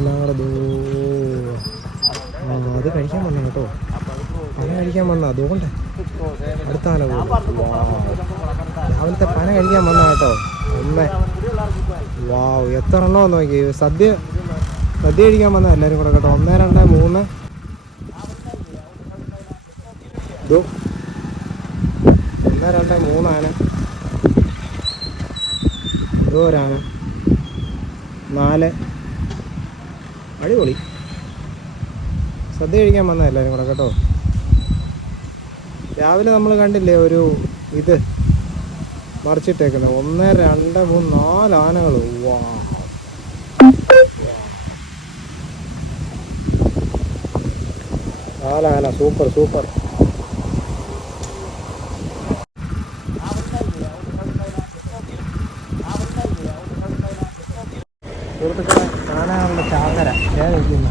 ആനകളെല്ലാം കൂടെ അത് കഴിക്കാൻ വന്ന കേട്ടോ. പന കഴിക്കാൻ വന്ന അതുകൊണ്ട് അടുത്ത ആന പോകും. രാവിലത്തെ പന കഴിക്കാൻ വന്ന കേട്ടോ. വാവ്, എത്ര എണ്ണോ നോക്കി. സദ്യ കഴിക്കാൻ വന്ന എല്ലാവരും കൂടെ കേട്ടോ. 1 2 3 1 2 3 ആന, ഒരാന, 4. അടിപൊളി. സദ്യ കഴിക്കാൻ വന്ന എല്ലാവരും കൂടെ കേട്ടോ. രാവിലെ നമ്മൾ കണ്ടില്ലേ ഒരു ഇത് മറിച്ചിട്ടേക്കുന്നത്. 1 2 3 4 ആനകൾ. വാ, 4 ആന. സൂപ്പർ. സുഹൃത്തുക്കളെ, ആനകളുടെ ചാകര നിൽക്കുന്ന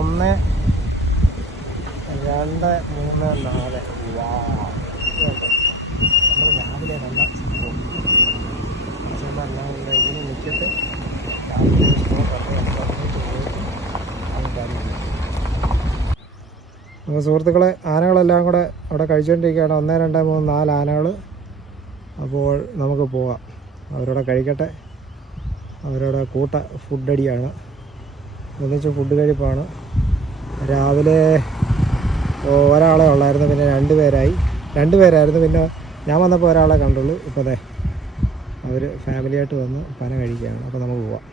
1 2 3 4. വാ, നമ്മൾ രാവിലെ കണ്ട സംഭവം. ഇതിന് നിൽക്കട്ടെ. അപ്പോൾ സുഹൃത്തുക്കളെ, ആനകളെല്ലാം കൂടെ അവിടെ കഴിച്ചുകൊണ്ടിരിക്കുകയാണ്. 1 2 3 4 ആനകൾ. അപ്പോൾ നമുക്ക് പോകാം. അവരോടെ കഴിക്കട്ടെ. അവരോട് ഫുഡടിയാണ്, ഒന്നിച്ച് ഫുഡ് കഴിപ്പാണ്. രാവിലെ ഒരാളെ ഉള്ളായിരുന്നു, പിന്നെ 2 പേരായിരുന്നു. പിന്നെ ഞാൻ വന്നപ്പോൾ ഒരാളെ കണ്ടുള്ളൂ. ഇപ്പോൾ അവർ ഫാമിലിയായിട്ട് വന്ന് പന കഴിക്കുകയാണ്. അപ്പോൾ നമുക്ക് പോവാം.